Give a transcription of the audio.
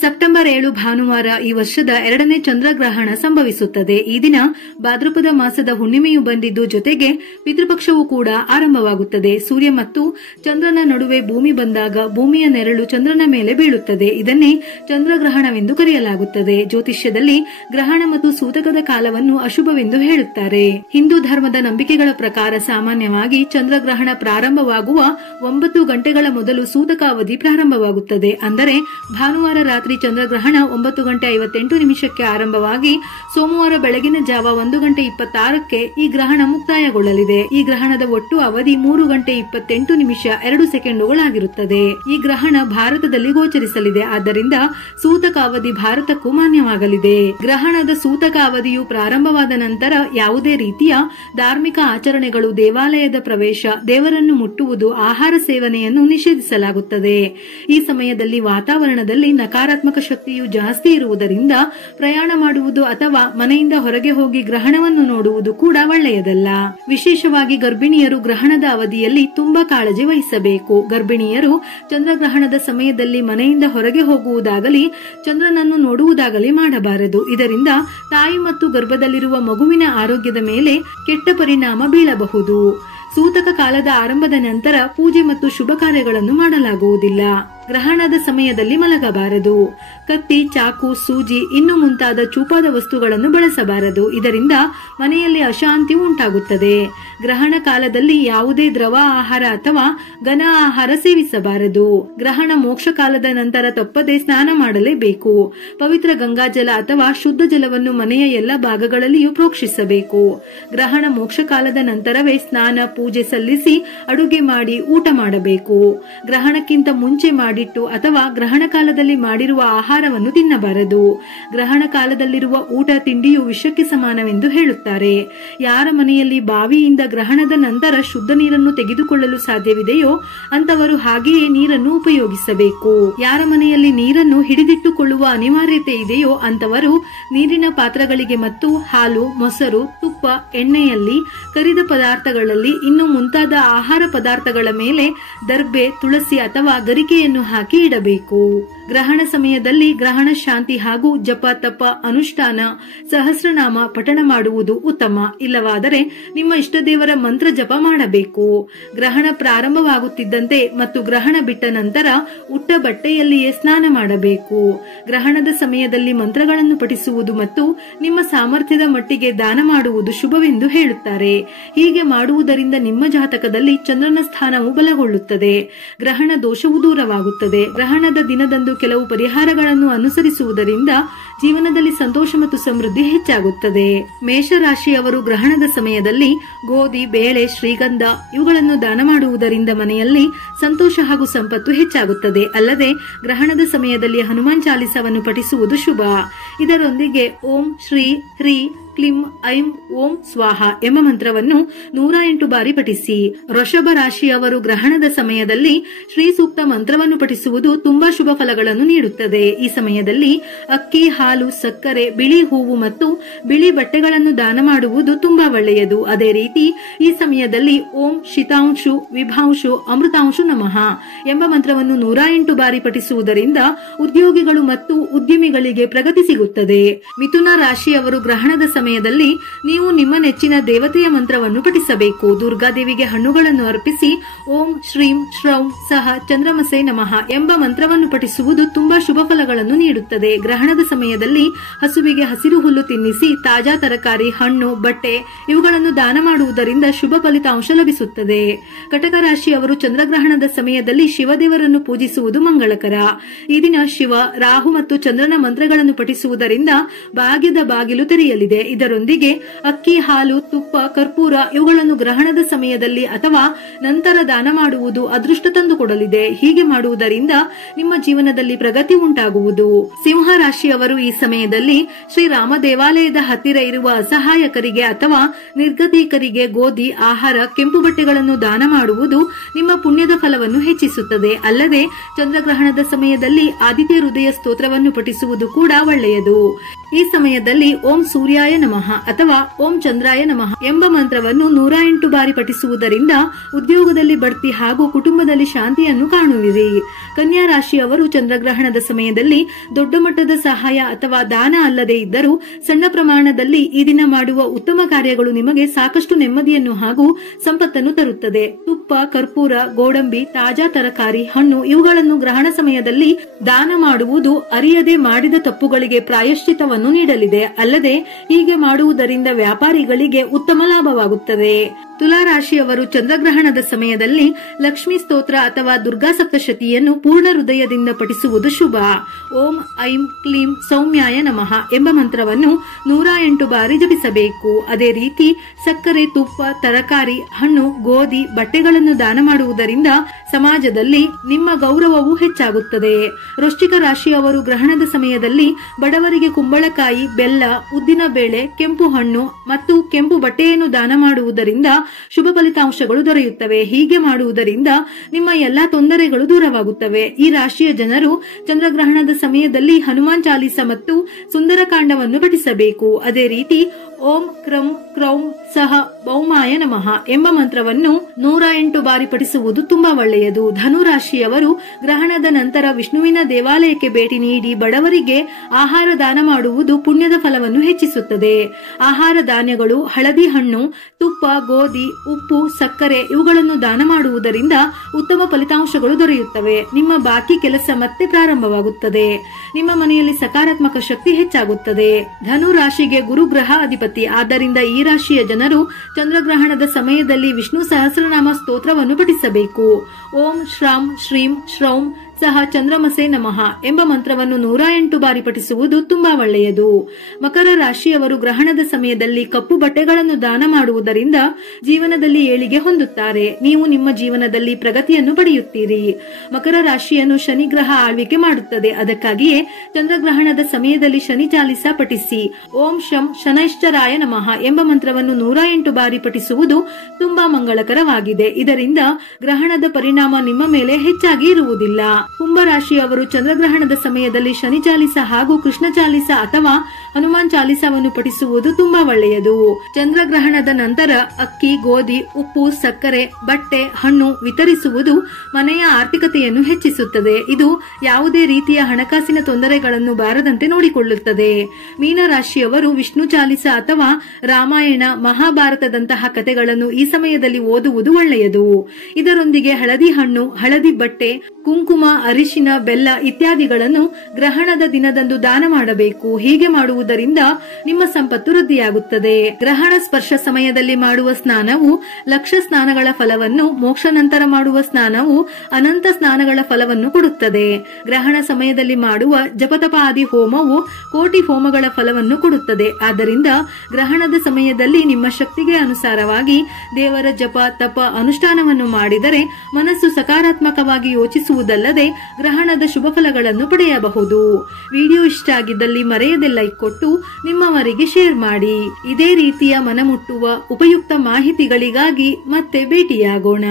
September 7 ಭಾನುವಾರ ಈ ವರ್ಷದ 2ನೇ ಚಂದ್ರಗ್ರಹಣ ಸಂಭವಿಸುತ್ತದೆ. ಈ ದಿನ ಭಾದ್ರಪದ ಮಾಸದ ಹುಣ್ಣಿಮೆಯು ಬಂದಿದ್ದು, ಜೊತೆಗೆ ಪಿತೃಪಕ್ಷವೂ ಕೂಡ ಆರಂಭವಾಗುತ್ತದೆ. ಸೂರ್ಯ ಮತ್ತು ಚಂದ್ರನ ನಡುವೆ ಭೂಮಿ ಬಂದಾಗ ಭೂಮಿಯ ನೆರಳು ಚಂದ್ರನ ಮೇಲೆ ಬೀಳುತ್ತದೆ. ಇದನ್ನೇ ಚಂದ್ರಗ್ರಹಣವೆಂದು ಕರೆಯಲಾಗುತ್ತದೆ. ಜ್ಯೋತಿಷ್ಯದಲ್ಲಿ ಗ್ರಹಣ ಮತ್ತು ಸೂತಕದ ಕಾಲವನ್ನು ಅಶುಭವೆಂದು ಹೇಳುತ್ತಾರೆ. ಹಿಂದೂ ಧರ್ಮದ ನಂಬಿಕೆಗಳ ಪ್ರಕಾರ ಸಾಮಾನ್ಯವಾಗಿ ಚಂದ್ರಗ್ರಹಣ ಪ್ರಾರಂಭವಾಗುವ 9 ಗಂಟೆಗಳ ಮೊದಲು ಸೂತಕ ಅವಧಿ ಪ್ರಾರಂಭವಾಗುತ್ತದೆ. ಅಂದರೆ ಭಾನುವಾರ ರಾತ್ರಿ ಚಂದ್ರಗ್ರಹಣ 9:58 ಆರಂಭವಾಗಿ ಸೋಮವಾರ ಬೆಳಗಿನ ಜಾವ 1:26 ಈ ಗ್ರಹಣ ಮುಕ್ತಾಯಗೊಳ್ಳಲಿದೆ. ಈ ಗ್ರಹಣದ ಒಟ್ಟು ಅವಧಿ 3:28:02 ಈ ಗ್ರಹಣ ಭಾರತದಲ್ಲಿ ಗೋಚರಿಸಲಿದೆ. ಆದ್ದರಿಂದ ಸೂತಕ ಅವಧಿ ಭಾರತಕ್ಕೂ ಮಾನ್ಯವಾಗಲಿದೆ. ಗ್ರಹಣದ ಸೂತಕ ಅವಧಿಯು ಪ್ರಾರಂಭವಾದ ನಂತರ ಯಾವುದೇ ರೀತಿಯ ಧಾರ್ಮಿಕ ಆಚರಣೆಗಳು, ದೇವಾಲಯದ ಪ್ರವೇಶ, ದೇವರನ್ನು ಮುಟ್ಟುವುದು, ಆಹಾರ ಸೇವನೆಯನ್ನು ನಿಷೇಧಿಸಲಾಗುತ್ತದೆ. ಈ ಸಮಯದಲ್ಲಿ ವಾತಾವರಣದಲ್ಲಿ ನಕಾರಾತ್ಮಕ ಶಕ್ತಿಯು ಜಾಸ್ತಿ ಇರುವುದರಿಂದ ಪ್ರಯಾಣ ಮಾಡುವುದು ಅಥವಾ ಮನೆಯಿಂದ ಹೊರಗೆ ಹೋಗಿ ಗ್ರಹಣವನ್ನು ನೋಡುವುದು ಕೂಡ ಒಳ್ಳೆಯದಲ್ಲ. ವಿಶೇಷವಾಗಿ ಗರ್ಭಿಣಿಯರು ಗ್ರಹಣದ ಅವಧಿಯಲ್ಲಿ ತುಂಬಾ ಕಾಳಜಿ ವಹಿಸಬೇಕು. ಗರ್ಭಿಣಿಯರು ಚಂದ್ರಗ್ರಹಣದ ಸಮಯದಲ್ಲಿ ಮನೆಯಿಂದ ಹೊರಗೆ ಹೋಗುವುದಾಗಲಿ ಚಂದ್ರನನ್ನು ನೋಡುವುದಾಗಲಿ ಮಾಡಬಾರದು. ಇದರಿಂದ ತಾಯಿ ಮತ್ತು ಗರ್ಭದಲ್ಲಿರುವ ಮಗುವಿನ ಆರೋಗ್ಯದ ಮೇಲೆ ಕೆಟ್ಟ ಪರಿಣಾಮ ಬೀಳಬಹುದು. ಸೂತಕ ಕಾಲದ ಆರಂಭದ ನಂತರ ಪೂಜೆ ಮತ್ತು ಶುಭ ಕಾರ್ಯಗಳನ್ನು ಮಾಡಲಾಗುವುದಿಲ್ಲ. ಗ್ರಹಣದ ಸಮಯದಲ್ಲಿ ಮಲಗಬಾರದು. ಕತ್ತಿ, ಚಾಕು, ಸೂಜಿ ಇನ್ನು ಮುಂತಾದ ಚೂಪಾದ ವಸ್ತುಗಳನ್ನು ಬಳಸಬಾರದು. ಇದರಿಂದ ಮನೆಯಲ್ಲಿ ಅಶಾಂತಿ ಉಂಟಾಗುತ್ತದೆ. ಗ್ರಹಣ ಕಾಲದಲ್ಲಿ ಯಾವುದೇ ದ್ರವ ಆಹಾರ ಅಥವಾ ಘನ ಆಹಾರ ಸೇವಿಸಬಾರದು. ಗ್ರಹಣ ಮೋಕ್ಷ ಕಾಲದ ನಂತರ ತಪ್ಪದೆ ಸ್ನಾನ ಮಾಡಲೇಬೇಕು. ಪವಿತ್ರ ಗಂಗಾಜಲ ಅಥವಾ ಶುದ್ಧ ಜಲವನ್ನು ಮನೆಯ ಎಲ್ಲ ಭಾಗಗಳಲ್ಲಿಯೂ ಪ್ರೋಕ್ಷಿಸಬೇಕು. ಗ್ರಹಣ ಮೋಕ್ಷ ಕಾಲದ ನಂತರವೇ ಸ್ನಾನ, ಪೂಜೆ ಸಲ್ಲಿಸಿ ಅಡುಗೆ ಮಾಡಿ ಊಟ ಮಾಡಬೇಕು. ಗ್ರಹಣಕ್ಕಿಂತ ಮುಂಚೆ ಮಾಡಿಟ್ಟು ಅಥವಾ ಗ್ರಹಣ ಕಾಲದಲ್ಲಿ ಮಾಡಿರುವ ಆಹಾರವನ್ನು ತಿನ್ನಬಾರದು. ಗ್ರಹಣ ಕಾಲದಲ್ಲಿರುವ ಊಟ ತಿಂಡಿಯು ವಿಷಕ್ಕೆ ಸಮಾನವೆಂದು ಹೇಳುತ್ತಾರೆ. ಯಾರ ಮನೆಯಲ್ಲಿ ಬಾವಿಯಿಂದ ಗ್ರಹಣದ ನಂತರ ಶುದ್ಧ ನೀರನ್ನು ತೆಗೆದುಕೊಳ್ಳಲು ಸಾಧ್ಯವಿದೆಯೋ ಅಂತವರು ಹಾಗೆಯೇ ನೀರನ್ನು ಉಪಯೋಗಿಸಬೇಕು. ಯಾರ ಮನೆಯಲ್ಲಿ ನೀರನ್ನು ಹಿಡಿದಿಟ್ಟುಕೊಳ್ಳುವ ಅನಿವಾರ್ಯತೆ ಇದೆಯೋ ಅಂತವರು ನೀರಿನ ಪಾತ್ರಗಳಿಗೆ ಮತ್ತು ಹಾಲು, ಮೊಸರು, ತುಪ್ಪ, ಎಣ್ಣೆಯಲ್ಲಿ, ಕರಿದ ಪದಾರ್ಥಗಳಲ್ಲಿ ಇನ್ನು ಮುಂತಾದ ಆಹಾರ ಪದಾರ್ಥಗಳ ಮೇಲೆ ದರ್ಬೆ, ತುಳಸಿ ಅಥವಾ ಗರಿಕೆಯನ್ನು ಹಾಕಿ ಇಡಬೇಕು. ಗ್ರಹಣ ಸಮಯದಲ್ಲಿ ಗ್ರಹಣ ಶಾಂತಿ ಹಾಗೂ ಜಪ, ತಪ, ಅನುಷ್ಠಾನ, ಸಹಸ್ರನಾಮ ಪಠಣ ಮಾಡುವುದು ಉತ್ತಮ. ಇಲ್ಲವಾದರೆ ನಿಮ್ಮ ಇಷ್ಟ ದೇವರ ಮಂತ್ರ ಜಪ ಮಾಡಬೇಕು. ಗ್ರಹಣ ಪ್ರಾರಂಭವಾಗುತ್ತಿದ್ದಂತೆ ಮತ್ತು ಗ್ರಹಣ ಬಿಟ್ಟ ನಂತರ ಉಟ್ಟ ಬಟ್ಟೆಯಲ್ಲಿಯೇ ಸ್ನಾನ ಮಾಡಬೇಕು. ಗ್ರಹಣದ ಸಮಯದಲ್ಲಿ ಮಂತ್ರಗಳನ್ನು ಪಠಿಸುವುದು ಮತ್ತು ನಿಮ್ಮ ಸಾಮರ್ಥ್ಯದ ಮಟ್ಟಿಗೆ ದಾನ ಮಾಡುವುದು ಶುಭವೆಂದು ಹೇಳುತ್ತಾರೆ. ಹೀಗೆ ಮಾಡುವುದರಿಂದ ನಿಮ್ಮ ಜಾತಕದಲ್ಲಿ ಚಂದ್ರನ ಸ್ಥಾನವು ಬಲಗೊಳ್ಳುತ್ತದೆ. ಗ್ರಹಣ ದೋಷವು ದೂರವಾಗುತ್ತದೆ. ಗ್ರಹಣದ ದಿನದಂದು ಕೆಲವು ಪರಿಹಾರಗಳನ್ನು ಅನುಸರಿಸುವುದರಿಂದ ಜೀವನದಲ್ಲಿ ಸಂತೋಷ ಮತ್ತು ಸಮೃದ್ಧಿ ಹೆಚ್ಚಾಗುತ್ತದೆ. ಮೇಷರಾಶಿಯವರು ಗ್ರಹಣದ ಸಮಯದಲ್ಲಿ ಗೋಧಿ, ಬೇಳೆ, ಶ್ರೀಗಂಧ ಇವುಗಳನ್ನು ದಾನ ಮಾಡುವುದರಿಂದ ಮನೆಯಲ್ಲಿ ಸಂತೋಷ ಹಾಗೂ ಸಂಪತ್ತು ಹೆಚ್ಚಾಗುತ್ತದೆ. ಅಲ್ಲದೆ ಗ್ರಹಣದ ಸಮಯದಲ್ಲಿ ಹನುಮಾನ್ ಚಾಲಿಸವನ್ನು ಪಠಿಸುವುದು ಶುಭ. ಇದರೊಂದಿಗೆ ಓಂ ಶ್ರೀ ಹ್ರೀ ಕ್ಲಿಂ ಐಂ ಓಂ ಸ್ವಾಹ ಎಂಬ ಮಂತ್ರವನ್ನು 108 ಬಾರಿ ಪಠಿಸಿ. ವೃಷಭ ರಾಶಿಯವರು ಗ್ರಹಣದ ಸಮಯದಲ್ಲಿ ಶ್ರೀ ಸೂಕ್ತ ಮಂತ್ರವನ್ನು ಪಠಿಸುವುದು ತುಂಬಾ ಶುಭ ಫಲಗಳನ್ನು ನೀಡುತ್ತದೆ. ಈ ಸಮಯದಲ್ಲಿ ಅಕ್ಕಿ, ಹಾಲು, ಸಕ್ಕರೆ, ಬಿಳಿ ಹೂವು ಮತ್ತು ಬಿಳಿ ಬಟ್ಟೆಗಳನ್ನು ದಾನ ಮಾಡುವುದು ತುಂಬಾ ಒಳ್ಳೆಯದು. ಅದೇ ರೀತಿ ಈ ಸಮಯದಲ್ಲಿ ಓಂ ಶಿತಾಂಶು ವಿಭಾಂಶು ಅಮೃತಾಂಶು ನಮಃ ಎಂಬ ಮಂತ್ರವನ್ನು 108 ಬಾರಿ ಪಠಿಸುವುದರಿಂದ ಉದ್ಯೋಗಿಗಳು ಮತ್ತು ಉದ್ಯಮಿಗಳಿಗೆ ಪ್ರಗತಿ ಸಿಗುತ್ತದೆ. ಮಿಥುನ ರಾಶಿಯವರು ಗ್ರಹಣದ ಸಮಯದಲ್ಲಿ ನೀವು ನಿಮ್ಮ ನೆಚ್ಚಿನ ದೇವತೆಯ ಮಂತ್ರವನ್ನು ಪಠಿಸಬೇಕು. ದುರ್ಗಾದೇವಿಗೆ ಹಣ್ಣುಗಳನ್ನು ಅರ್ಪಿಸಿ ಓಂ ಶ್ರೀಂ ಶ್ರೌಂ ಸಹ ಚಂದ್ರಮಸೆ ನಮಃ ಎಂಬ ಮಂತ್ರವನ್ನು ಪಠಿಸುವುದು ತುಂಬಾ ಶುಭ ಫಲಗಳನ್ನು ನೀಡುತ್ತದೆ. ಗ್ರಹಣದ ಸಮಯದಲ್ಲಿ ಹಸುವಿಗೆ ಹಸಿರು ಹುಲ್ಲು ತಿನ್ನಿಸಿ ತಾಜಾ ತರಕಾರಿ, ಹಣ್ಣು, ಬಟ್ಟೆ ಇವುಗಳನ್ನು ದಾನ ಮಾಡುವುದರಿಂದ ಶುಭ ಫಲಿತಾಂಶ ಲಭಿಸುತ್ತದೆ. ಕಟಕ ರಾಶಿಯವರು ಚಂದ್ರಗ್ರಹಣದ ಸಮಯದಲ್ಲಿ ಶಿವದೇವರನ್ನು ಪೂಜಿಸುವುದು ಮಂಗಳಕರ. ಈ ದಿನ ಶಿವ, ರಾಹು ಮತ್ತು ಚಂದ್ರನ ಮಂತ್ರಗಳನ್ನು ಪಠಿಸುವುದರಿಂದ ಭಾಗ್ಯದ ಬಾಗಿಲು ತೆರೆಯಲಿದೆ. ಇದರೊಂದಿಗೆ ಅಕ್ಕಿ, ಹಾಲು, ತುಪ್ಪ, ಕರ್ಪೂರ ಇವುಗಳನ್ನು ಗ್ರಹಣದ ಸಮಯದಲ್ಲಿ ಅಥವಾ ನಂತರ ದಾನ ಮಾಡುವುದು ಅದೃಷ್ಟ ತಂದುಕೊಡಲಿದೆ. ಹೀಗೆ ಮಾಡುವುದರಿಂದ ನಿಮ್ಮ ಜೀವನದಲ್ಲಿ ಪ್ರಗತಿ ಉಂಟಾಗುವುದು. ಸಿಂಹ ರಾಶಿಯವರು ಈ ಸಮಯದಲ್ಲಿ ಶ್ರೀರಾಮ ದೇವಾಲಯದ ಹತ್ತಿರ ಇರುವ ಅಸಹಾಯಕರಿಗೆ ಅಥವಾ ನಿರ್ಗತಿಕರಿಗೆ ಗೋಧಿ, ಆಹಾರ, ಕೆಂಪು ಬಟ್ಟೆಗಳನ್ನು ದಾನ ಮಾಡುವುದು ನಿಮ್ಮ ಪುಣ್ಯದ ಫಲವನ್ನು ಹೆಚ್ಚಿಸುತ್ತದೆ. ಅಲ್ಲದೆ ಚಂದ್ರಗ್ರಹಣದ ಸಮಯದಲ್ಲಿ ಆದಿತ್ಯ ಹೃದಯ ಸ್ತೋತ್ರವನ್ನು ಪಠಿಸುವುದು ಕೂಡ ಒಳ್ಳೆಯದು. ಈ ಸಮಯದಲ್ಲಿ ಓಂ ಸೂರ್ಯಾಯ ನಮಃ ಅಥವಾ ಓಂ ಚಂದ್ರಾಯ ನಮಃ ಎಂಬ ಮಂತ್ರವನ್ನು 108 ಬಾರಿ ಪಠಿಸುವುದರಿಂದ ಉದ್ಯೋಗದಲ್ಲಿ ಬಡ್ತಿ ಹಾಗೂ ಕುಟುಂಬದಲ್ಲಿ ಶಾಂತಿಯನ್ನು ಕಾಣುವಿರಿ. ಕನ್ಯಾ ರಾಶಿಯವರು ಚಂದ್ರಗ್ರಹಣದ ಸಮಯದಲ್ಲಿ ದೊಡ್ಡ ಮಟ್ಟದ ಸಹಾಯ ಅಥವಾ ದಾನ ಅಲ್ಲದೆ ಇದ್ದರೂ ಸಣ್ಣ ಪ್ರಮಾಣದಲ್ಲಿ ಈ ದಿನ ಮಾಡುವ ಉತ್ತಮ ಕಾರ್ಯಗಳು ನಿಮಗೆ ಸಾಕಷ್ಟು ನೆಮ್ಮದಿಯನ್ನು ಹಾಗೂ ಸಂಪತ್ತನ್ನು ತರುತ್ತದೆ. ತುಪ್ಪ, ಕರ್ಪೂರ, ಗೋಡಂಬಿ, ತಾಜಾ ತರಕಾರಿ, ಹಣ್ಣು ಇವುಗಳನ್ನು ಗ್ರಹಣ ಸಮಯದಲ್ಲಿ ದಾನ ಮಾಡುವುದು ಅರಿಯದೆ ಮಾಡಿದ ತಪ್ಪುಗಳಿಗೆ ಪ್ರಾಯಶ್ಚಿತ್ತವನ್ನು ನೀಡಲಿದೆ. ಅಲ್ಲದೆ ಹೀಗೆ ಮಾಡುವುದರಿಂದ ವ್ಯಾಪಾರಿಗಳಿಗೆ ಉತ್ತಮ ಲಾಭವಾಗುತ್ತದೆ. ತುಲಾ ರಾಶಿಯವರು ಚಂದ್ರಗ್ರಹಣದ ಸಮಯದಲ್ಲಿ ಲಕ್ಷ್ಮೀ ಸ್ತೋತ್ರ ಅಥವಾ ದುರ್ಗಾ ಸಪ್ತಶತಿಯನ್ನು ಪೂರ್ಣ ಹೃದಯದಿಂದ ಪಠಿಸುವುದು ಶುಭ. ಓಂ ಐಂ ಕ್ಲೀಂ ಸೌಮ್ಯಾಯ ನಮಃ ಎಂಬ ಮಂತ್ರವನ್ನು 108 ಬಾರಿ ಜಪಿಸಬೇಕು. ಅದೇ ರೀತಿ ಸಕ್ಕರೆ, ತುಪ್ಪ, ತರಕಾರಿ, ಹಣ್ಣು, ಗೋಧಿ, ಬಟ್ಟೆಗಳನ್ನು ದಾನ ಮಾಡುವುದರಿಂದ ಸಮಾಜದಲ್ಲಿ ನಿಮ್ಮ ಗೌರವವು ಹೆಚ್ಚಾಗುತ್ತದೆ. ವೃಶ್ಚಿಕ ರಾಶಿಯವರು ಗ್ರಹಣದ ಸಮಯದಲ್ಲಿ ಬಡವರಿಗೆ ಕುಂಬಳಕಾಯಿ, ಬೆಲ್ಲ, ಉದ್ದಿನ ಬೇಳೆ, ಕೆಂಪು ಹಣ್ಣು ಮತ್ತು ಕೆಂಪು ಬಟ್ಟೆಯನ್ನು ದಾನ ಮಾಡುವುದರಿಂದ ಶುಭ ಫಲಿತಾಂಶಗಳು ದೊರೆಯುತ್ತವೆ. ಹೀಗೆ ಮಾಡುವುದರಿಂದ ನಿಮ್ಮ ಎಲ್ಲಾ ತೊಂದರೆಗಳು ದೂರವಾಗುತ್ತವೆ. ಈ ರಾಶಿಯ ಜನರು ಚಂದ್ರಗ್ರಹಣದ ಸಮಯದಲ್ಲಿ ಹನುಮಾನ್ ಚಾಲೀಸ ಮತ್ತು ಸುಂದರಕಾಂಡವನ್ನು ಪಠಿಸಬೇಕು. ಅದೇ ರೀತಿ ಓಂ ಕ್ರಂ ಕ್ರೌಂ ಸಹ ಭೌಮಾಯ ನಮಃ ಎಂಬ ಮಂತ್ರವನ್ನು 108 ಬಾರಿ ಪಠಿಸುವುದು ತುಂಬಾ ಒಳ್ಳೆಯದು. ಧನು ರಾಶಿಯವರು ಗ್ರಹಣದ ನಂತರ ವಿಷ್ಣುವಿನ ದೇವಾಲಯಕ್ಕೆ ಭೇಟಿ ನೀಡಿ ಬಡವರಿಗೆ ಆಹಾರ ದಾನ ಮಾಡುವುದು ಪುಣ್ಯದ ಫಲವನ್ನು ಹೆಚ್ಚಿಸುತ್ತದೆ. ಆಹಾರ ಧಾನ್ಯಗಳು, ಹಳದಿ ಹಣ್ಣು, ತುಪ್ಪ, ಗೋಧಿ, ಉಪ್ಪು, ಸಕ್ಕರೆ ಇವುಗಳನ್ನು ದಾನ ಮಾಡುವುದರಿಂದ ಉತ್ತಮ ಫಲಿತಾಂಶಗಳು ದೊರೆಯುತ್ತವೆ. ನಿಮ್ಮ ಬಾಕಿ ಕೆಲಸ ಮತ್ತೆ ಪ್ರಾರಂಭವಾಗುತ್ತದೆ. ನಿಮ್ಮ ಮನೆಯಲ್ಲಿ ಸಕಾರಾತ್ಮಕ ಶಕ್ತಿ ಹೆಚ್ಚಾಗುತ್ತದೆ. ಧನು ರಾಶಿಗೆ ಗುರು ಗ್ರಹ ಅಧಿಪತಿ. ಆದ್ದರಿಂದ ಈ ರಾಶಿಯ ಜನರು ಚಂದ್ರಗ್ರಹಣದ ಸಮಯದಲ್ಲಿ ವಿಷ್ಣು ಸಹಸ್ರನಾಮ ಸ್ತೋತ್ರವನ್ನು ಪಠಿಸಬೇಕು. ಓಂ ಶ್ರಾಂ ಶ್ರೀಂ ಶ್ರೌಂ ಸಹ ಚಂದ್ರಮಸೆ ನಮಃ ಎಂಬ ಮಂತ್ರವನ್ನು 108 ಬಾರಿ ಪಠಿಸುವುದು ತುಂಬಾ ಒಳ್ಳೆಯದು. ಮಕರ ರಾಶಿಯವರು ಗ್ರಹಣದ ಸಮಯದಲ್ಲಿ ಕಪ್ಪು ಬಟ್ಟೆಗಳನ್ನು ದಾನ ಮಾಡುವುದರಿಂದ ಜೀವನದಲ್ಲಿ ಏಳಿಗೆ ಹೊಂದುತ್ತಾರೆ. ನೀವು ನಿಮ್ಮ ಜೀವನದಲ್ಲಿ ಪ್ರಗತಿಯನ್ನು ಪಡೆಯುತ್ತೀರಿ. ಮಕರ ರಾಶಿಯನ್ನು ಶನಿ ಗ್ರಹ ಆಳ್ವಿಕೆ ಮಾಡುತ್ತದೆ. ಅದಕ್ಕಾಗಿಯೇ ಚಂದ್ರಗ್ರಹಣದ ಸಮಯದಲ್ಲಿ ಶನಿ ಚಾಲಿಸ ಪಠಿಸಿ. ಓಂ ಶಂ ಶನೈಶ್ಚರಾಯ ನಮಃ ಎಂಬ ಮಂತ್ರವನ್ನು 108 ಬಾರಿ ಪಠಿಸುವುದು ತುಂಬಾ ಮಂಗಳಕರವಾಗಿದೆ. ಇದರಿಂದ ಗ್ರಹಣದ ಪರಿಣಾಮ ನಿಮ್ಮ ಮೇಲೆ ಹೆಚ್ಚಾಗಿ ಇರುವುದಿಲ್ಲ. ಕುಂಭರಾಶಿಯವರು ಚಂದ್ರಗ್ರಹಣದ ಸಮಯದಲ್ಲಿ ಶನಿ ಚಾಲಿಸ ಹಾಗೂ ಕೃಷ್ಣ ಚಾಲಿಸ ಅಥವಾ ಹನುಮಾನ್ ಚಾಲಿಸವನ್ನು ಪಠಿಸುವುದು ತುಂಬಾ ಒಳ್ಳೆಯದು. ಚಂದ್ರಗ್ರಹಣದ ನಂತರ ಅಕ್ಕಿ, ಗೋಧಿ, ಉಪ್ಪು, ಸಕ್ಕರೆ, ಬಟ್ಟೆ, ಹಣ್ಣು ವಿತರಿಸುವುದು ಮನೆಯ ಆರ್ಥಿಕತೆಯನ್ನು ಹೆಚ್ಚಿಸುತ್ತದೆ. ಇದು ಯಾವುದೇ ರೀತಿಯ ಹಣಕಾಸಿನ ತೊಂದರೆಗಳನ್ನು ಬಾರದಂತೆ ನೋಡಿಕೊಳ್ಳುತ್ತದೆ. ಮೀನರಾಶಿಯವರು ವಿಷ್ಣು ಚಾಲಿಸ ಅಥವಾ ರಾಮಾಯಣ, ಮಹಾಭಾರತದಂತಹ ಕಥೆಗಳನ್ನು ಈ ಸಮಯದಲ್ಲಿ ಓದುವುದು ಒಳ್ಳೆಯದು. ಇದರೊಂದಿಗೆ ಹಳದಿ ಹಣ್ಣು, ಹಳದಿ ಬಟ್ಟೆ, ಕುಂಕುಮ, ಅರಿಶಿನ, ಬೆಲ್ಲ ಇತ್ಯಾದಿಗಳನ್ನು ಗ್ರಹಣದ ದಿನದಂದು ದಾನ ಮಾಡಬೇಕು. ಹೀಗೆ ಮಾಡುವುದರಿಂದ ನಿಮ್ಮ ಸಂಪತ್ತು ವೃದ್ಧಿಯಾಗುತ್ತದೆ. ಗ್ರಹಣ ಸ್ಪರ್ಶ ಸಮಯದಲ್ಲಿ ಮಾಡುವ ಸ್ನಾನವು ಲಕ್ಷ ಸ್ನಾನಗಳ ಫಲವನ್ನು, ಮೋಕ್ಷ ನಂತರ ಮಾಡುವ ಸ್ನಾನವು ಅನಂತ ಸ್ನಾನಗಳ ಫಲವನ್ನು ಕೊಡುತ್ತದೆ. ಗ್ರಹಣ ಸಮಯದಲ್ಲಿ ಮಾಡುವ ಜಪತಪ ಆದಿ ಹೋಮವು ಕೋಟಿ ಹೋಮಗಳ ಫಲವನ್ನು ಕೊಡುತ್ತದೆ. ಆದ್ದರಿಂದ ಗ್ರಹಣದ ಸಮಯದಲ್ಲಿ ನಿಮ್ಮ ಶಕ್ತಿಗೆ ಅನುಸಾರವಾಗಿ ದೇವರ ಜಪ, ತಪ, ಅನುಷ್ಠಾನವನ್ನು ಮಾಡಿದರೆ ಮನಸ್ಸು ಸಕಾರಾತ್ಮಕವಾಗಿ ಯೋಚಿಸುವುದಲ್ಲದೆ ಗ್ರಹಣದ ಶುಭ ಫಲಗಳನ್ನು ಪಡೆಯಬಹುದು. ವಿಡಿಯೋ ಇಷ್ಟ ಆಗಿದ್ದಲ್ಲಿ ಮರೆಯದೆ ಲೈಕ್ ಕೊಟ್ಟು ನಿಮ್ಮವರಿಗೆ ಶೇರ್ ಮಾಡಿ. ಇದೇ ರೀತಿಯ ಮನಮುಟ್ಟುವ ಉಪಯುಕ್ತ ಮಾಹಿತಿಗಳಿಗಾಗಿ ಮತ್ತೆ ಭೇಟಿಯಾಗೋಣ.